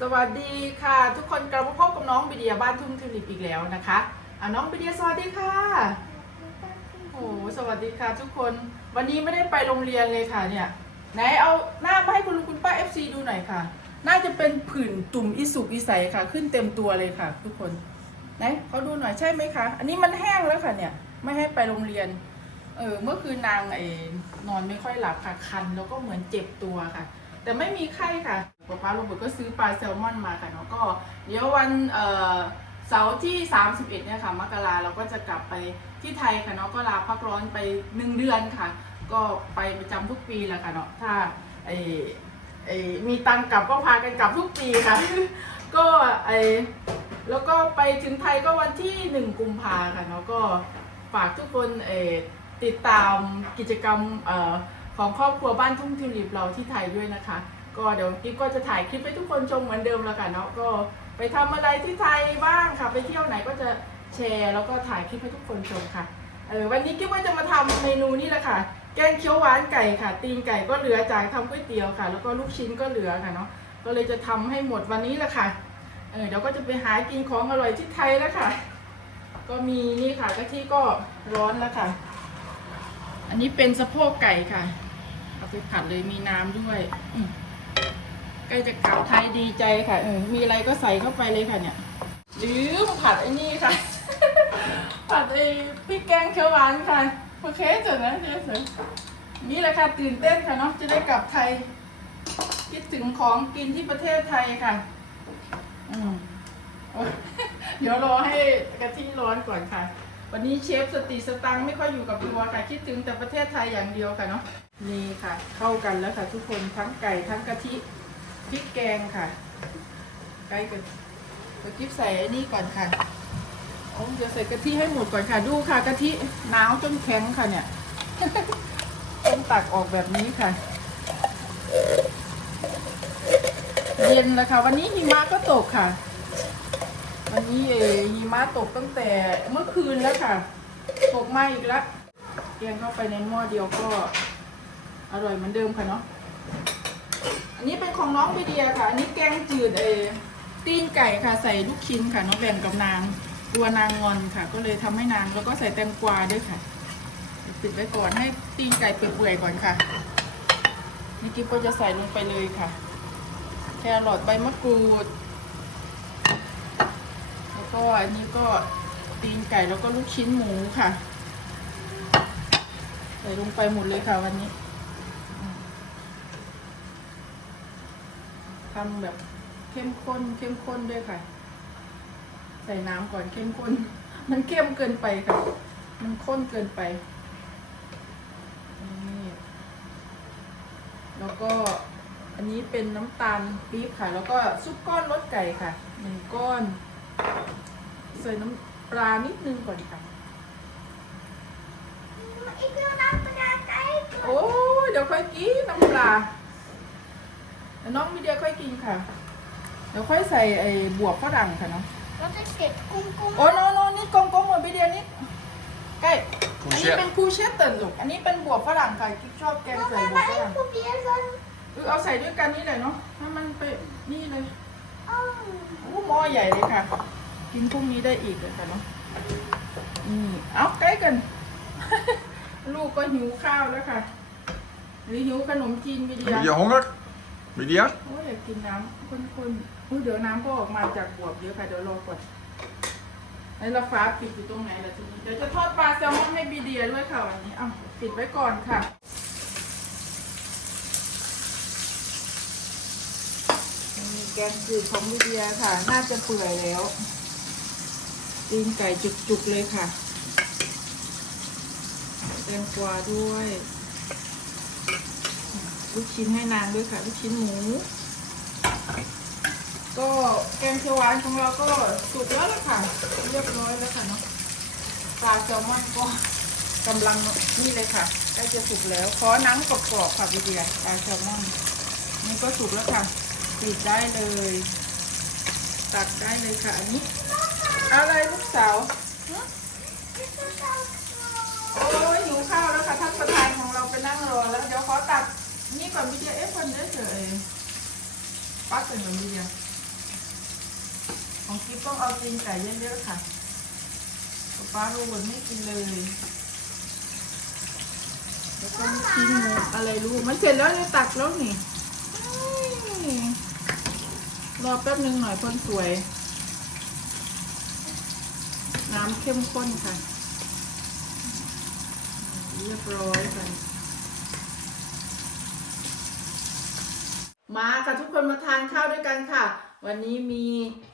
สวัสดีค่ะทุกคนกลับมาพบกับน้องบิเดียบ้านทุ่งทิวลิปอีกแล้วนะคะอะน้องบิเดียสวัสดีค่ะโอ้สวัสดีค่ะทุกคนวันนี้ไม่ได้ไปโรงเรียนเลยค่ะเนี่ยไหนเอาหน้ามาให้คุณลุงคุณป้า FC ดูหน่อยค่ะ น่าจะเป็นผื่นตุ่มอิสุกอิใสค่ะ ขึ้นเต็มตัวเลยค่ะ ทุกคนไหนเขาดูหน่อยใช่ไหมคะ อันนี้มันแห้งแล้วค่ะเนี่ย ไม่ให้ไปโรงเรียน เออเมื่อคืนนางไอ้นอนไม่ค่อยหลับค่ะคัน แล้วก็เหมือนเจ็บตัวค่ะ แต่ไม่มีไข้ค่ะ ป๊าป๊าโรเบิร์ตก็ซื้อปลาแซลมอนมาค่ะเนาะก็เดี๋ยววันเอ่อเสาร์ที่ 31เนี่ยค่ะมกราเราก็จะกลับไปที่ไทยค่ะเนาะก็ลาพักร้อนไปหนึ่งเดือนค่ะ ก็ไปประจำทุกปีแหละค่ะเนาะถ้าไอไอมีตังกลับก็พากันกลับทุกปีค่ะ ก็ไอแล้วก็ไปถึงไทยก็วันที่หนึ่งกุมภาค่ะเนาะก็ฝากทุกคนเออติดตามกิจกรรมเอ่อของครอบครัวบ้านทุ่งทิวลิปเราที่ไทยด้วยนะคะ ก็เดี๋ยวกิ๊บก็จะถ่ายคลิปให้ทุกคนชมเหมือนเดิมแล้วกันเนาะก็ไปทำอะไรที่ไทยบ้างค่ะ ไปเที่ยวไหนก็จะแชร์แล้วก็ถ่ายคลิปให้ทุกคนชมค่ะเออวันนี้กิ๊บก็จะมาทำเมนูนี้แหละค่ะ แกงเขียวหวานไก่ค่ะ ตีนไก่ก็เหลือจากทำก๋วยเตี๋ยวค่ะ แล้วก็ลูกชิ้นก็เหลือค่ะเนาะก็เลยจะทำให้หมดวันนี้แหละค่ะเออเดี๋ยวก็จะไปหากินของอร่อยที่ไทยแล้วค่ะ ก็มีนี่ค่ะกะทิก็ร้อนแล้วค่ะ อันนี้เป็นสะโพกไก่ค่ะ เอาไปผัดเลยมีน้ำด้วยอื ล้จะกลับไทยดีใจค่ะเออมีอะไรก็ใส่เข้าไปเลยค่ะเนี่ยลืมผัดไอ้นี่ค่ะ ผัดไอ้พริกแกงเขียวหวานค่ะโอเคเสร็จแล้วเจ๊เสร็จนี่แหละค่ะตื่นเต้นค่ะเนาะจะได้กลับไทย คิดถึงของกินที่ประเทศไทยค่ะ อืมโอ๊ยเดี๋ยวรอให้กะทิร้อนก่อนค่ะ วันนี้เชฟสติสตังค์ไม่ค่อยอยู่กับตัวค่ะ คิดถึงแต่ประเทศไทยอย่างเดียวค่ะเนาะนี่ค่ะ เข้ากันแล้วค่ะทุกคนทั้งไก่ทั้งกะทิ พริกแกงค่ะไก่กับกะทิใส่ไอ้นี่ก่อนค่ะผมจะใส่กะทิให้หมดก่อนค่ะ ดูค่ะกะทิหนาวจนแข็งค่ะเนี่ยต้องตักออกแบบนี้ค่ะ เย็นแล้วค่ะ วันนี้หิมะก็ตกค่ะ วันนี้เออหิมะตกตั้งแต่เมื่อคืนแล้วค่ะ ตกมาอีกแล้วแกงเข้าไปในหม้อเดียวก็อร่อยเหมือนเดิมค่ะเนาะ อันนี้เป็นของน้องวิเดียค่ะ อันนี้แกงจืดเอตีนไก่ค่ะใส่ลูกชิ้นค่ะน้องแบ่งกับนางตัวนางงอนค่ะ ก็เลยทำให้นางแล้วก็ใส่แตงกวาด้วยค่ะปิดไว้ก่อนให้ตีนไก่เปื่อยๆก่อนค่ะนี่กิ๊บก็จะใส่ลงไปเลยค่ะ แครอทใบมะกรูด แล้วก็อันนี้ก็ตีนไก่แล้วก็ลูกชิ้นหมูค่ะ ใส่ลงไปหมดเลยค่ะวันนี้อืม ทำแบบเข้มข้น เข้มข้นด้วยค่ะ ใส่น้ำก่อนเข้มข้น มันเข้มเกินไปค่ะ มันข้นเกินไปนี่แล้วก็อันนี้เป็นน้ำตาลปี๊บค่ะ แล้วก็ซุปก้อนรสไก่ค่ะหนึ่งก้อนใส่น้ำปลานิดนึงก่อนค่ะ Ik wil naar beneden kijken. โอ้ยเดี๋ยวค่อยกินน้ำปลาเดี๋ยว น้องมีเดียค่อยกินค่ะ เดี๋ยวค่อยใส่ไอ้บวบฝรั่งค่ะเนาะ Wat is dit? Komkom. โอ้โนโนนี่กลมๆเหมือนพี่เดียนี่ใกล้อันนี้เป็นคูเชตเติร์นลูกอันนี้เป็นบวบฝรั่งค่ะกิ๊กชอบแกงใส่ Mama, บวบฝ maar รั่ง ik probeer dan. เออเอาใส่ด้วยกันนี่เลยเนาะให้มันไปนี่เลย Oh. โอ้หม้อใหญ่เลยค่ะ กินพรุ่งนี้ได้อีกเลยค่ะเนาะนี่เอาใกล้กัน ลูกก็หิวข้าวแล้วค่ะ หรือหิวขนมจีนวิเดีย Ben je honger? Lydia? โอ้ยอยากกินน้ำข้นๆอุ้ยเดี๋ยวน้ำก็ออกมาจากบวบเยอะค่ะเดี๋ยวรอก่อนไอ้ละฟ้าปิดอยู่ตรงไหนล่ะทีนี้เดี๋ยวจะทอดปลาแซลมอนให้บีเดียด้วยค่ะวันนี้เอ้าปิดไว้ก่อนค่ะนี่แกงจืดของบีเดียค่ะ น่าจะเปื่อยแล้วตีนไก่จุกๆเลยค่ะแตงกวาด้วย ลูกชิ้นให้นางด้วยค่ะ ลูกชิ้นหมู ก็แกงเขียวหวานของเราก็สุกแล้วล่ะค่ะ เรียบร้อยแล้วค่ะเนาะปลาแซลมอนก็กำลังนี่เลยค่ะใกล้จะสุกแล้ว ขอน้ำกรอบๆค่ะพี่เดียปลาแซลมอนนี่ก็สุกแล้วค่ะปิดได้เลย ตักได้เลยค่ะ อันนี้ อะไรลูกสาวโอ้ยหิวข้าวแล้วค่ะท่านประธานของเราไปนั่งรอแล้วเดี๋ยวขอตัด นี่ก่อนพี่เดียเอ๊ะคนเดียวเฉยปักกันเหมือนพี่เดียของกิ๊บต้องเอาตีนไก่เยอะๆค่ะป,ป้ารเบิร์ตไม่กินเลย แล้วก็ไมีชิ้นหมูอะไรรู้ มันเสร็จแล้วเนี่ยตักแล้วนี่ รอแป๊บหนึ่งหน่อยคนสวย น้ำเข้มข้นค่ะ เรียบร้อยค่ะ มาค่ะทุกคนมาทานข้าวด้วยกันค่ะ วันนี้มี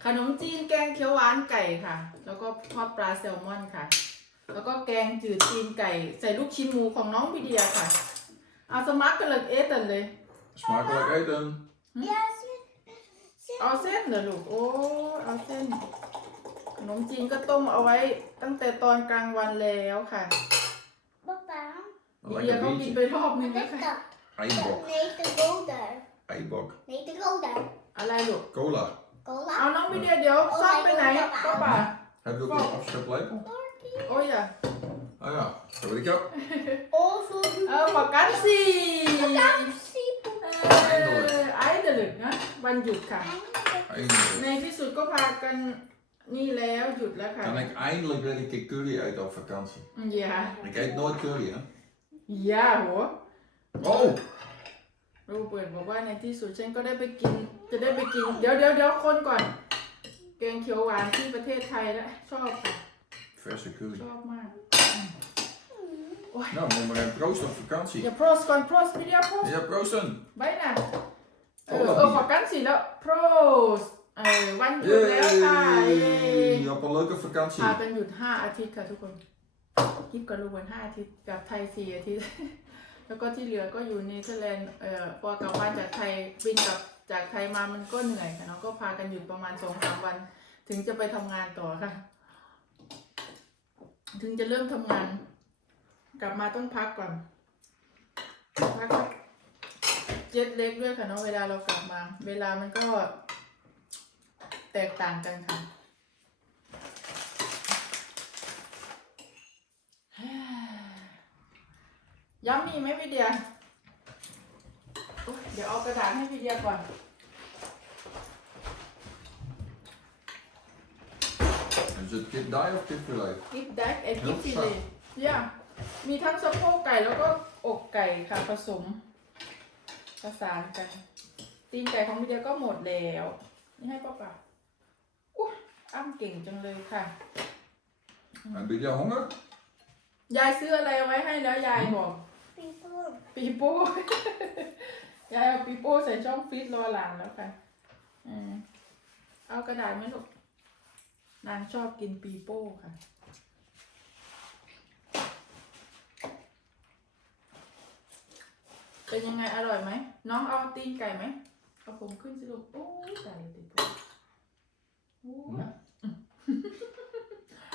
ขนมจีนแกงเขียวหวานไก่ค่ะ แล้วก็ทอดปลาแซลมอนค่ะ แล้วก็แกงจืดจีนไก่ ใส่ลูกชิ้นหมูของน้องวิเดียค่ะ เอาสมัครกันเลยเอตันเลย Smakelijk eten. Ja, zit. เอาเส้นเหรอลูก โอ้เอาเส้น ขนมจีนก็ต้มเอาไว้ตั้งแต่ตอนกลางวันแล้วค่ะ Papa. Een วิเดีย lekker ก็กินไป biertje. รอบนึง Wat แล้ว is ค่ะ dat? Eibok. Nee, de rode. Eibok. Nee, de rode. อะไรลูก Cola. เอา Cola. น้องวิเดียเดี๋ยวซ่อนไปไหนก็ป่า Heb je ook Wow. een afscheplepel? โอ้ยอ่ะ Ah ja, dat weet ik ook. Oh, zo เออบอกกันสิ vakantie. เออไอ้เดลึกนะ วันหยุดค่ะ Eindelijk. ในที่สุดก็พากันนี่แล้วหยุดแล้วค่ะ Kan ik eindelijk weer een keer curry eten op vakantie? อย่า Ik eet nooit curry, hè? อย่าหัว Oh! โรเบิร์ตบอกว่าในที่สุดฉันก็ได้ไปกิน จะได้ไปกิน เดี๋ยวเดี๋ยวเดี๋ยวคนก่อน แกงเขียวหวานที่ประเทศไทยแล้วชอบค่ะ Verse curry. ชอบมาก Nou, moet maar even proosten op vakantie. อย่าโพสก่อนโพสวิดีโอโพส Ja, proosten! ไว้นะเอโอ้อแบบนี้เออขอกันสิแล้วโพสเออวันหยุดแล้วค่ะเย้ Yay! Op een leuke vakantie. พากันหยุด 5 อาทิตย์ค่ะทุกคนกิฟกับลูกวัน5อาทิตย์กับไทย 4 อาทิตย์ แล้วก็ที่เหลือก็อยู่เนเธอร์แลนด์เอ่อพอกลับบ้าจากไทยบินกลับจากไทยมามันก็เหนื่อยค่ะเนาะก็พากันหยุดประมาณ2-3วัน ถึงจะไปทำงานต่อค่ะ ถึงจะเริ่มทำงาน กลับมาต้องพักก่อนพักสักเจ็ดเล็กด้วยค่ะเนาะเวลาเรากลับมา เวลามันก็แตกต่างกันค่ะ ย้ำมีไหมพี่เดียโอ๊ยเดี๋ยวเอากระดาษให้พี่เดียก่อน Is het kipdaai of kipfilet? กิฟแดกแอนกิฟ Heel ฟิเล zacht. ย่ามีทั้งสะโพกไก่แล้วก็อกไก่ค่ะผสม ประสานกัน ตีนไก่ของพี่เดียก็หมดแล้ว นี่ให้ป้าป่าอุ้ยอ้ำเก่งจังเลยค่ะ En ben jij honger? ยายซื้ออะไรเอาไว้ให้แล้วยายบอก People. ปีโป้ ยายเอาปีโป้ใส่ช่องฟรีซรอหลังแล้วค่ะอืมเอากระดาษไหมลูกนางชอบกินปีโป้ค่ะเป็นยังไงอร่อยไหมน้องเอาตีนไก่ไหมเอาผมขึ้นสิลูกโอ้ยไก่ติดผมโอ้ยอืม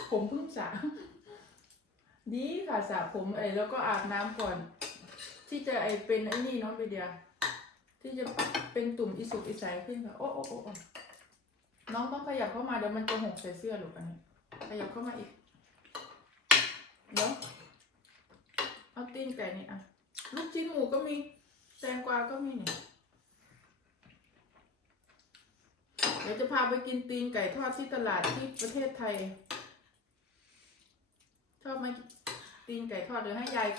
ผมเพิ่งสระ ดีค่ะสระผมไอ้แล้วก็อาบน้ำก่อน ที่จะไอเป็นไอ้นี่เน้องไปเดียที่จะเป็นตุ่มอิสุกอิสัยขึ้นค่ะ โอ้โอ้โอ้โอ้น้องต้องขยับเข้ามาเดี๋ยวมันจะหกใส่เสื้อลูกอันนี้ขยับเข้ามาอีกเดี๋ยวเอาตีนไก่นี่อะลูกชิ้นหมูก็มีแตงกวาก็มีนี่เดี๋ยวจะพาไปกินตีนไก่ทอดที่ตลาดที่ประเทศไทย ชอบไหมตีนไก่ทอดเดี๋ยวให้ยาย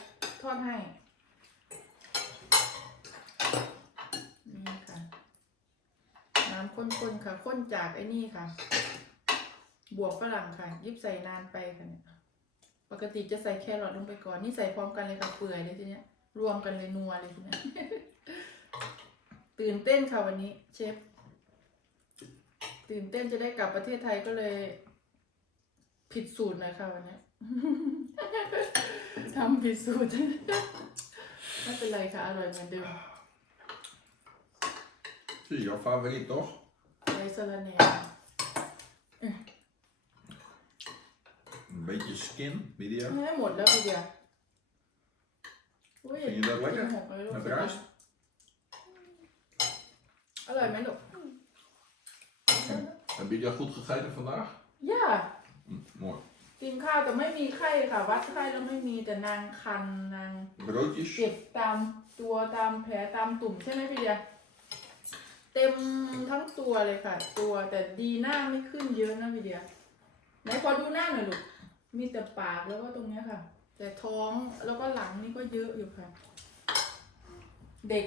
ทอดให้นี่ค่ะน้ำข้นๆค่ะข้นจากไอ้นี่ค่ะ บวกฝรั่งค่ะ ยิบใส่นานไปค่ะเนี่ยปกติจะใส่แครอทลงไปก่อนนี่ใส่พร้อมกันเลยค่ะเปื่อยเลยทีเนี้ย รวมกันเลยนัวเลยทีเนี้ยตื่นเต้นค่ะวันนี้ เชฟตื่นเต้นจะได้กลับประเทศไทยก็เลย ผิดสูตรหน่อยค่ะวันนี้ ทำผิดสูตร ไม่เป็นไรค่ะ อร่อยเหมือนเดิม Zie, jouw favoriet toch? ไรสลันเน่ Een beetje skin, Lydia. ไม่หมดแล้วพี่เดียอุ้ย Vind je dat lekker? กินหกเลยลูก Met rijst? อร่อยไหมลูก Heb je goed gegeten vandaag? ย่า Hm, mooi. กินข้าวแต่ไม่มีไข้ค่ะ วัดไข้แล้วไม่มีแต่นางคันนาง Broodjes? เจ็บตามตัวตามแผลตามตุ่มใช่ไหมพี่เดียเต็มทั้งตัวเลยค่ะ ตัวแต่ดีหน้าไม่ขึ้นเยอะนะวิเดียไหนพอดูหน้าหน่อยลูกมีแต่ปากแล้วก็ตรงเนี้ยค่ะ แต่ท้องแล้วก็หลังนี่ก็เยอะอยู่ค่ะ เด็ก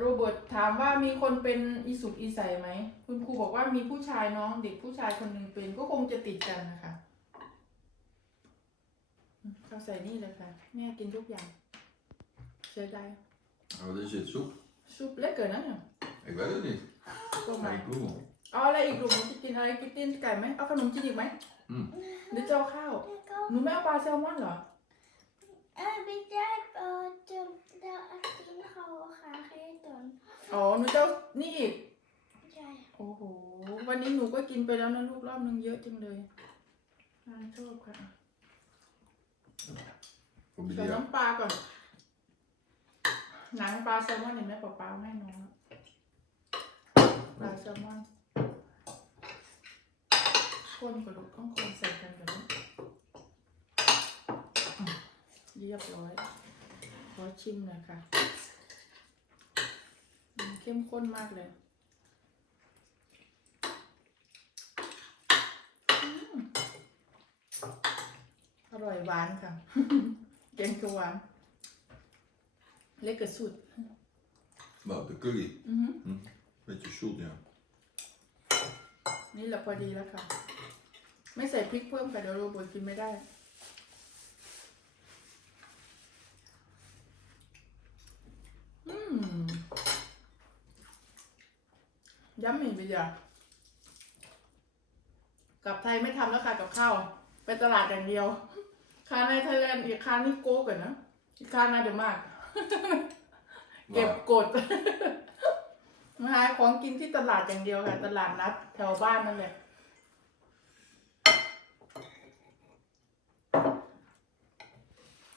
โรเบิร์ตถามว่ามีคนเป็นอีสุกอีใสไหม คุณครูบอกว่ามีผู้ชายน้องเด็กผู้ชายคนหนึ่งเป็นก็คงจะติดกันนะคะอืม เอาใส่นี่เลยค่ะ แม่กินทุกอย่างเสียดาย Oh, wat is dit? Soep? ซุปเล็กเกินนะเนี่ย Ik weet het niet. ก็มา Nee, cool. เอาอะไรอีกลูกหนูจะกินอะไรกินตีนไก่ไหมเอาขนมจีนอีกไหมอืม หรือจะเอาข้าว Ik ook. หนูไม่เอาปลาแซลมอนเหรอ En weet jij uh, de, de achttien gouden graag eten? อ๋อหนูจะเอานี่อีก Ja. โอ้โห วันนี้หนูก็กินไปแล้วนะลูกรอบนึงเยอะจังเลยอ่าชอบค่ะ Voor ใส่น้ำปลาก่อน หนังปลาแซลมอนเห็นไหมปล่าปลาให้น้องปลาแซลมอนคนกระดูกต้องคนใส่กันแบบนี้อะเรียบร้อย ขอชิมหน่อยค่ะ เข้มข้นมากเลยอืมอร่อย หวานค่ะ แกงเขียวหวาน เล็กกระสุด Wat, de curry. อือหือ Beetje zoet, ja. นี่แหละพอดีแล้วค่ะ ไม่ใส่พริกเพิ่มค่ะเดี๋ยวโรเบิร์ตกินไม่ได้ อืมย้ำอีกไปจ้ะกลับไทยไม่ทำแล้วค่ะกับข้าว ไปตลาดอย่างเดียว คาในไทยแลนด์อีกคานี่โก้กันนะอีกคาน่าเดี๋ยวมาก เก็บ Waar? กดมาหาของกินที่ตลาดอย่างเดียวค่ะ ตลาดนัดแถวบ้านนั่นแหละ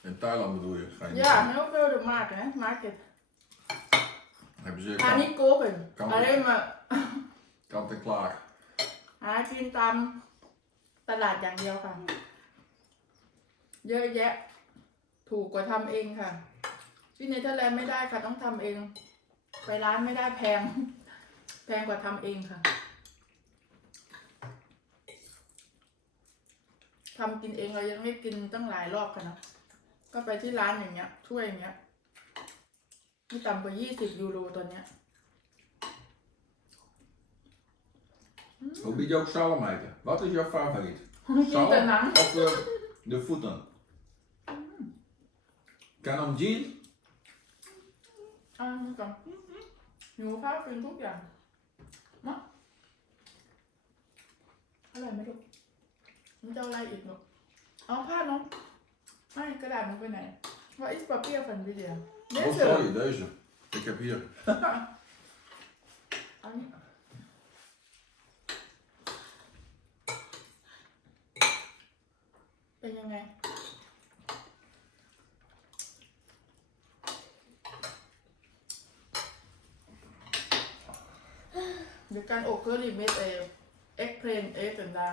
In Thailand bedoel je? Ga je niet ja doen? heel veel de markt hè market Hebben ze หา kant, นี่โก้กัน kan อะไรมา kant en klaar. หากินตามตลาดอย่างเดียวค่ะ เยอะแยะ ถูกกว่าทำเองค่ะ ที่เนเธอร์แลนด์ไม่ได้ค่ะ ต้องทำเอง ไปร้านไม่ได้แพง แพงกว่าทำเองค่ะทำกินเองเรายังไม่กินตั้งหลายรอบค่ะนะก็ไปที่ร้านอย่างเงี้ยถ้วยอย่างเงี้ยไม่ต่ำกว่ายี่สิบยูโรตอนเนี้ย Hoe bied je ook zalm eten? Wat is jouw favoriet? กินแต่หนัง Zalm of de, de voeten? Kan hem jean? อ่ามาก่อนหนูข้าวกินทุกอย่างมาอะไรไหมลูกมันจะเอาอะไรอีกลูกเอาผ้าน้องไม่กระดาษมันไปไหนว่าอิสปาเปียฟันวิเดียเด Oh ส sorry, deze. Ik heb hier. อันนี้ เป็นยังไง เดี๋ยวการอกเคอรี่เมดเอเอ็กเพลนเอ็กสันดา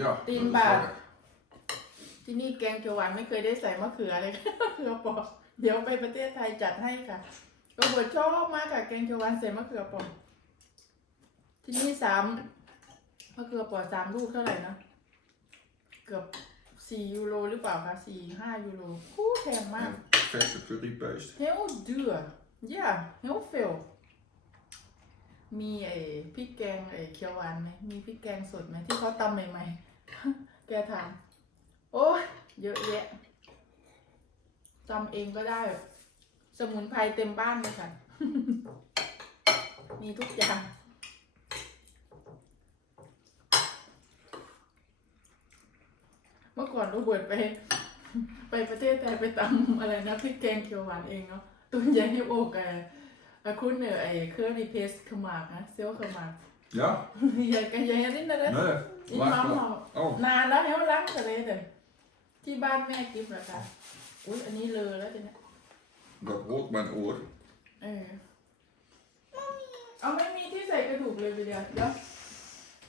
Ja, Tien dat is baht. lekker. ที่นี่แกงเขียวหวานไม่เคยได้ใส่มะเขือเลย มะเขือเปอกเดี๋ยวไปประเทศไทยจัดให้ค่ะก็เบิร์ดชอบมากค่ะแกงเขียวหวานใส่มะเขือเปอกที่นี่สามมะเขือเปอกสามลูกเท่าไหร่นะเกือบสี่ยูโรหรือเปล่าคะสี่ห้ายูโรคู่แพงมาก En verse currypaste. heel duur ja heel veel มีไอ้พริกแกงไอ้เขียวหวานไหมมีพริกแกงสดไหมที่เขาตำใหม่ๆ แกทำโอ้ยเยอะแยะตำเองก็ได้ สมุนไพรเต็มบ้านเลยค่ะ มีทุกอย่าง เมื่อก่อนรูเบิร์ตไป ไปประเทศไทยไปตำอะไรนะพริกแกงเขียวหวานเองเนาะตุนยายไอ้เคอรี่เพสขมาก นะเซลลขมาก Ja? อย่ากันอย่าอย่าดิ้นนะเด้อ Nee. In Laat mama. maar. Oh, นานแล้วเฮลล้างกันเลยเด้อที่บ้านแม่กิฟต์นะคะอุ้ยอันนี้เลอแล้วจ้ะเนี่ย dat hoort mijn oor. เออเอาไม่มีที่ใส่กระดูกเลยไปเดียวเดี๋ยว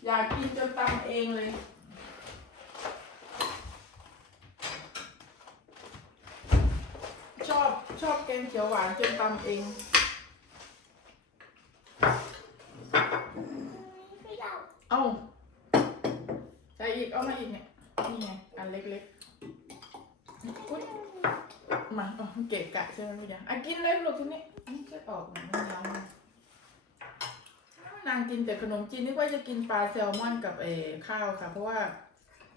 อยากกินจนตำเองเลย ชอบชอบแกงเขียวหวานจนตำเอง ไม่เอา เอาใส่อีก เอามาอีกเนี่ย นี่ไง อันเล็กๆอุ๊ยมาเอาเกะกะใช่ไหมพี่เดียอะกินเลยลูกทีนี้นี่ช่วยออกหน่อยมันยังนางกินแต่ขนมจีนนึกว่าจะกินปลาแซลมอนกับเออข้าวค่ะ เพราะว่า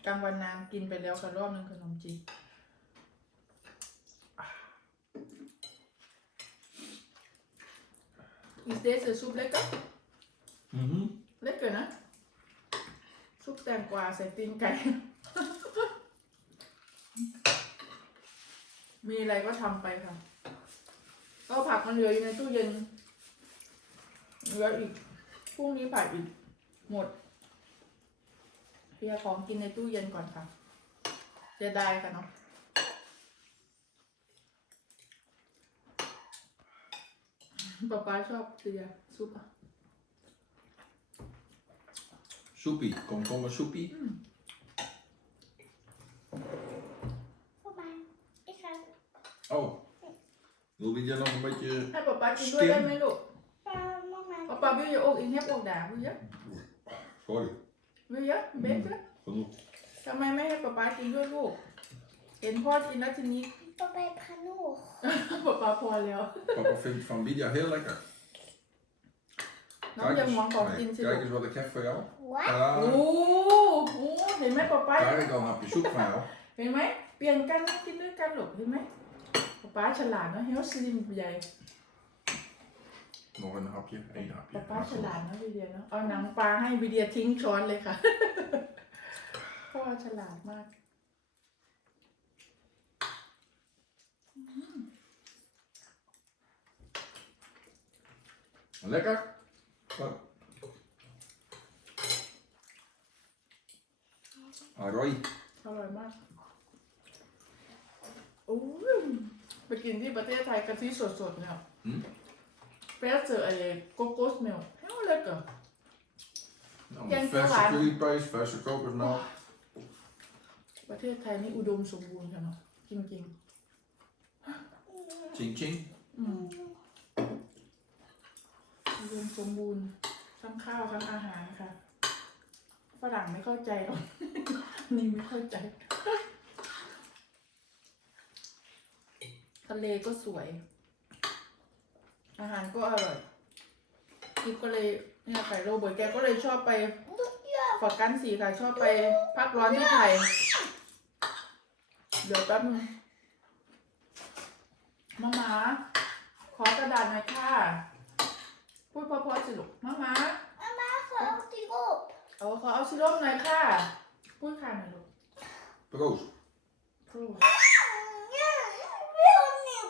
กลางวันนางกินไปแล้วค่ะรอบนึงขนมจีน Is deze soep lekker? Mhm. Lekker, hè? ซุปแตงกวาใส่ตีนไก่ มีอะไรก็ทำไปค่ะ ก็ผักมันเหลืออยู่ในตู้เย็น เหลืออีก พรุ่งนี้ผัดอีก หมดเพียของกินในตู้เย็นก่อนค่ะเสียดายค่ะเนาะป๊าป๊าชอบเสียซุปอะ Soepie. Kom, kom maar soepie. เข้ามาอีกครั้ง Oh. Wil je nog een beetje... ให้ป๊าป๊ากินด้วยได้ไหมลูกปลามามาป๊าป๊า wil je ook in heb ook daar wil je Sorry. wil je een beetje Genoeg. ทำไมไม่ให้ป๊าป๊ากินด้วยลูก เห็นพ่อกินแล้วทีนี้ปลาไปพานุป๊าป๊าพอแล้ว Papa vindt van Lydia heel lekker. น้องยังหวงของกิน nee, สิลู kijk ก eens wat ik heb voor jou. ว้าโอ้ Ah, โหเห็นไหมป๊าป๊า kijk dan heb je soep van jou. เห็นไหมเปลี่ยนกันนะกินด้วยกันลูกเห็นไหมป๊าป๊าฉลาดนะเฮลซิมใหญ่ Nog een hapje. Eén hapje. ป๊าป๊า Maar ฉ goed. ลาดนะวิเดียเนาะเอาหนังปลาให้วิเดียทิ้งช้อนเลยค่ะ พ่อฉลาดมาก Lekker? Wat? Arroy. อร่อยมากโอ้ยไปกินที่ประเทศไทยกะทิสดๆเนี่ย Hm? เฟสเจอไอ้โกโก้สเมลเฮ้ยเล็กอะ Nou, Kijk, verse Johan. currypaste, verse kokosnoot. ประเทศไทยนี่อุดมสมบูรณ์ค่ะเนาะจริง Ching ching. ๆ อืม อุดมสมบูรณ์ทั้งข้าวทั้งอาหารค่ะฝรั่งไม่เข้าใจหรอกนี่ไม่เข้าใจ ทะเลก็สวย อาหารก็อร่อยอีฟก็เลยเนี่ยไก่โรเบิร์ตแกก็เลยชอบไปฝากกันสีค่ะ ชอบไปพักร้อนที่ไทย เดี๋ยวแป๊บนึงมามาขอกระดาษหน่อยค่ะ พูดเพอๆสิลูกมาหมาอามาขอเอาตีรูปเอาขอเอาซิโร่หน่อยค่ะ พูดค่ะหน่อยลูก Proost. พูดเรื่องนี้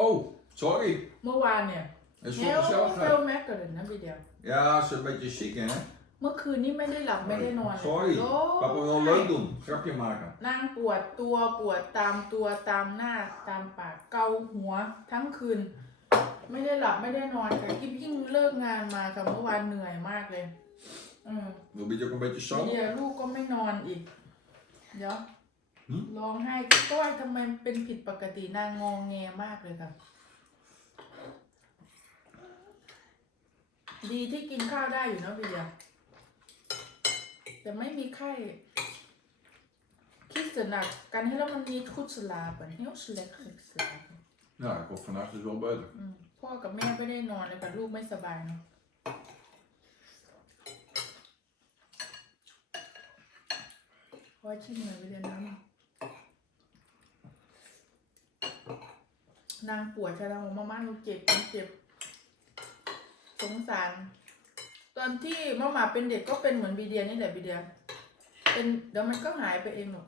Oh, sorry. เมื่อวานเนี่ย Het is เฮ voor ลเฮล gezelligheid. แม็กกันเลยนะวิดีโอ Ja, ze is een beetje ziek, hè? เมื่อคืนนี้ไม่ได้หลับไม่ได้นอนเลย Sorry. โอ้ Papa wil leuk doen. Grapje maken. นั่งปวดตัวปวดตามตัวตามหน้าตามปากเกาหัวทั้งคืน ไม่ได้หลับไม่ได้นอนค่ะกิ๊บยิ่งเลิกงานมาค่ะเมื่อวานเหนื่อยมากเลย อืม Wil je ook een beetje วิ zout? เดียลูกก็ไม่นอนอีก เดี๋ยวหึ ร้องไห้ก็ว่าทำไมเป็นผิดปกตินางงองแงมากเลยค่ะ ดีที่กินข้าวได้อยู่นะวิเดียแต่ไม่มีไข้ คิดจะหนักกันให้แล้วมันดีคุดสลาบเฮียวสเล็กสลาบ Ja, ik word vannacht dus wel beter. อืม พ่อกับแม่ไม่ได้นอนเลยค่ะลูกไม่สบายเนาะขอชิมหน่อยไปเรียนน้ำนางปวดค่ะนามาม่าหนูเจ็บหนูเจ็บ สงสาร ตอนที่มามาเป็นเด็กก็เป็นเหมือนบีเดียนี่แหละบีเดีย เป็นเดี๋ยวมันก็หายไปเองหรอก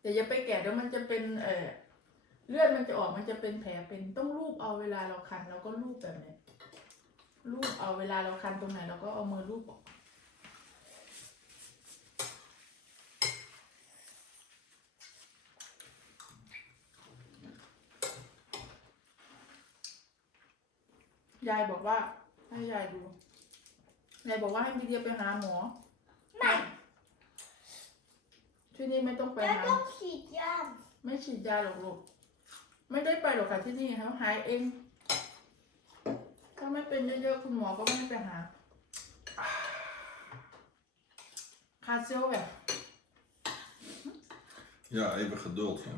แต่อย่าไปแก่เดี๋ยวมันจะเป็นเออ เลือดมันจะออกมันจะเป็นแผลเป็นต้องรูปเอาเวลาเราคันเราก็รูปแบบเนี้ยรูปเอาเวลาเราคันตรงไหนเราก็เอามือรูปออกยายบอกว่า ให้ยายดูยายบอกว่าให้บีเดียไปหาหมอไม่ที่นี่ไม่ต้องไปแล้วหาต้องฉีดยาไม่ฉีดยาหรอกลูก ไม่ได้ไปหรอกค่ะที่นี่เขาหายเอง ถ้าไม่เป็นเยอะๆคุณหมอก็ไม่ไปหา gaat zo weg. Ja, even geduld. Ja.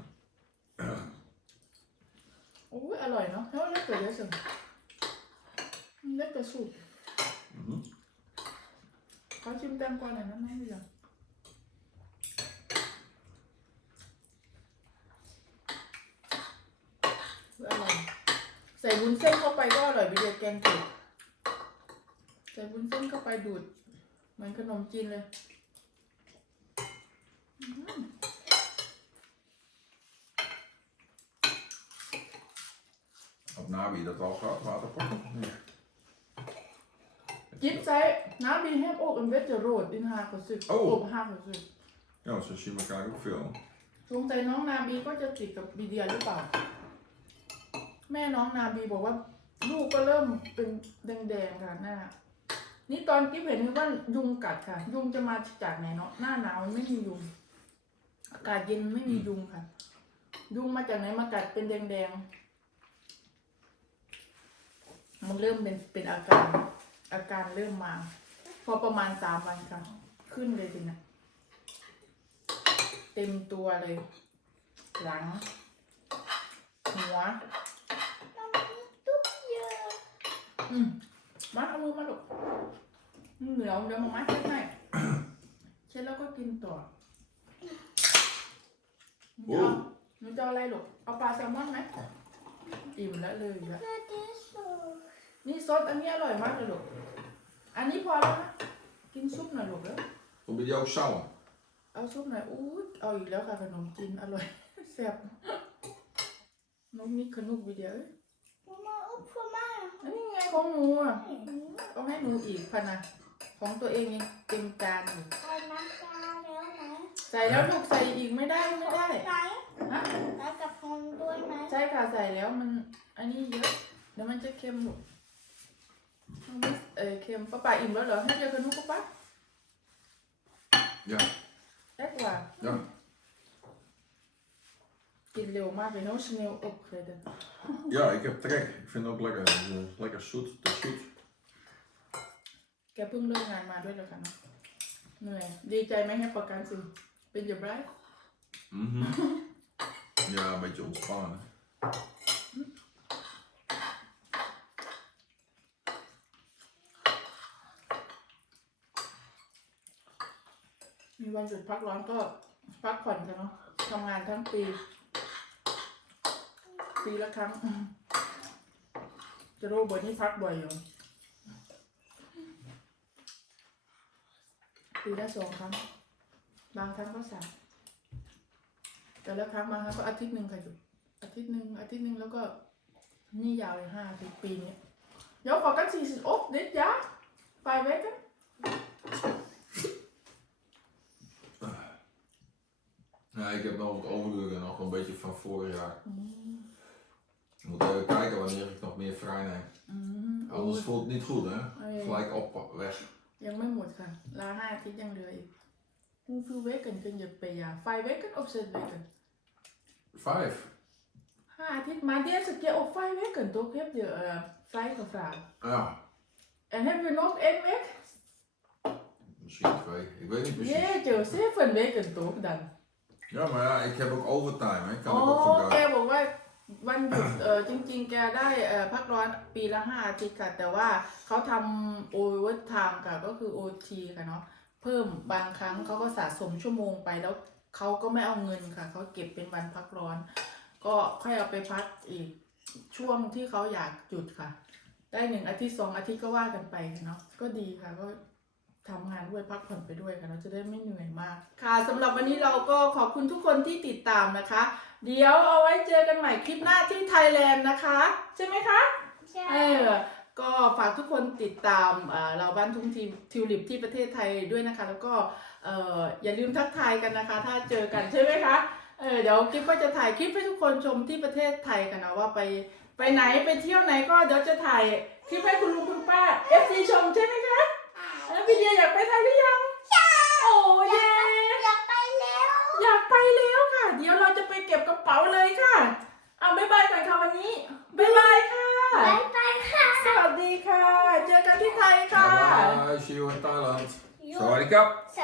Oeh, alloy nog. Heel lekker, dit een lekker soep. Mm -hmm. Ga je hem dan gewoon in, dan neem je dat. ใส่วุ้นเส้นเข้าไปก็อร่อยไปเดียวแกงเผ็ดใส่วุ้นเส้นเข้าไปดูดเหมือนขนมจีนเลย Op Nabi dat al gehad, waterpot? Nee. จิ๊บใส่น้ำบีแห้งอกอันเวทจะโรดดินหาก็สึกโอ้อบห้าก็สึก Ja, zo zien we elkaar ook veel. สงสัยน้องนาบีก็จะติดกับบีเดียหรือเปล่า แม่น้องนาบีบอกว่า ลูกก็เริ่มเป็นแดงๆค่ะหน้า นี่ตอนกิ๊บเห็นคือว่ายุงกัดค่ะ ยุงจะมาจากไหนเนาะหน้าหนาวไม่มียุงอากาศเย็นไม่มียุงค่ะ ยุงมาจากไหนมากัดเป็นแดงๆมันเริ่มเป็นเป็นอาการ อาการเริ่มมา พอประมาณสามวันค่ะ ขึ้นเลยทีนะเต็มตัวเลย หลัง หัว Dan doe je. อืมมาเอามือมาลูกเหนียวเดี๋ยวมามัดเช็ดให้เช็ดแล้วก็กินต่อหนูจะเอาหนูจะเอาอะไรลูก เอาปลาแซลมอนไหมอิ่มแล้วเลยอะ Dat is zo. นี่ซอสอันนี้อร่อยมากเลยลูก อันนี้พอแล้วนะ กินซุปหน่อยลูกแล้ว Probeer die ook sauer? เอาซุปหน่อยอู้ยเอาอีกแล้วค่ะขนมจีนอร่อยแซ่บนกนี่ขนุกวิเดียวเอ้ย Mama, ook voor mij. อันนี้ไง ของหนูอะเอาให้หนูอีกพะนะของตัวเองยังเต็มจานอยู่ Hij maakt daar heel mee. ใส่แล้วลูกใส่อีกไม่ได้ไม่ได้ Nee. ฮะ Ik heb gewoon door mij. ใช่ค่ะใส่แล้วมันอันนี้เยอะเดี๋ยวมันจะเค็มลูกมันไม่เออเค็มป้าป่าอิ่มแล้วเหรอให้เจอขนุกป้าป่า Ja. แอกว่า Ja. กินเร็วมากเลยเนาะชเนลอบเคยเดิน Ja, ik heb trek. Ik vind het ook lekker. Het is, eh, lekker zoet. Te zoet. แกเพิ่งเลิกงานมาด้วยเหรอคะเนาะเหนื่อยดีใจไหมให้ประกันสิเป็นอย่างไร Mhm. Ja, een beetje ontspannen. hè. มีวันหยุดพักร้อนก็พักผ่อนกันเนาะทำงานทั้งปี ปีละครั้ง จะรู้บ่อยนี่พักบ่อยอยู่ปีละสองครั้ง บางครั้งก็สามแต่ละครั้งบางครั้งก็อาทิตย์หนึ่งค่ะหยุดอาทิตย์หนึ่งอาทิตย์หนึ่งแล้วก็ นี่ยาวเลยห้าอาทิตย์ปีนี้เดี๋ยว vakantie is op dit jaar vijf weken Ja, ik heb nog wat overuren nog een beetje van vorig jaar. Ik moet even kijken wanneer ik nog meer vrij neem. อืม Anders voelt het niet goed, hè? Nee. Gelijk op, weg. ยังไม่หมดค่ะลาห้าอาทิตย์ยังเหลืออีก Hoeveel weken kun je per jaar? Vijf weken of zes weken? Vijf. ห้าอาทิตย์มาเดียวสเกล op vijf weken toch? Heb je uh, vrij gevraagd. Ja, En hebben we nog één week? misschien twee. Ik weet niet precies. Jeetje, zeven weken toch dan? Ja, maar ja, ik heb ook overtime, hè? Kan ik อ๋อ ook แก gebruiken. บอกว่า วันหยุดเออจริง ๆ แกได้เออพักร้อนปีละห้าอาทิตย์ค่ะ แต่ว่าเขาทำโอเวอร์ไทม์ค่ะก็คือโอทีค่ะเนาะเพิ่มบางครั้งเขาก็สะสมชั่วโมงไปแล้วเขาก็ไม่เอาเงินค่ะเขาเก็บเป็นวันพักร้อน ก็ค่อยเอาไปพักอีกช่วงที่เขาอยากหยุดค่ะ ได้หนึ่งอาทิตย์สองอาทิตย์ก็ว่ากันไปค่ะเนาะก็ดีค่ะก็ ทำงานด้วยพักผ่อนไปด้วยค่ะเราจะได้ไม่เหนื่อยมาก ค่ะสำหรับวันนี้เราก็ขอบคุณทุกคนที่ติดตามนะคะ เดี๋ยวเอาไว้เจอกันใหม่คลิปหน้าที่ไทยแลนด์นะคะ ใช่ไหมคะเออ ก็ฝากทุกคนติดตามเอ่อเราบ้านทุ่งทีมทิวลิปที่ประเทศไทยด้วยนะคะ แล้วก็เอ่ออย่าลืมทักทายกันนะคะ ถ้าเจอกันใช่ไหมคะเออเดี๋ยวกิ๊บก็จะถ่ายคลิปให้ทุกคนชมที่ประเทศไทยกันนะว่าไปไปไหนไปเที่ยวไหนก็เดี๋ยวจะถ่ายคลิปให้คุณลุงคุณป้าเอฟซีชมใช่ไหมคะแล้ว พี่เดียอยากไปไทยหรือยังใช่โอ้เย่อยากไปแล้ว อยากไปแล้วค่ะ เดี๋ยวเราจะไปเก็บกระเป๋าเลยค่ะเอาบ๊ายบายก่อนค่ะวันนี้บ๊ายบายค่ะบายบายค่ะ สวัสดีค่ะ เจอกันที่ไทยค่ะ Bye bye, see you in Thailand. โย Sawadee kap. ส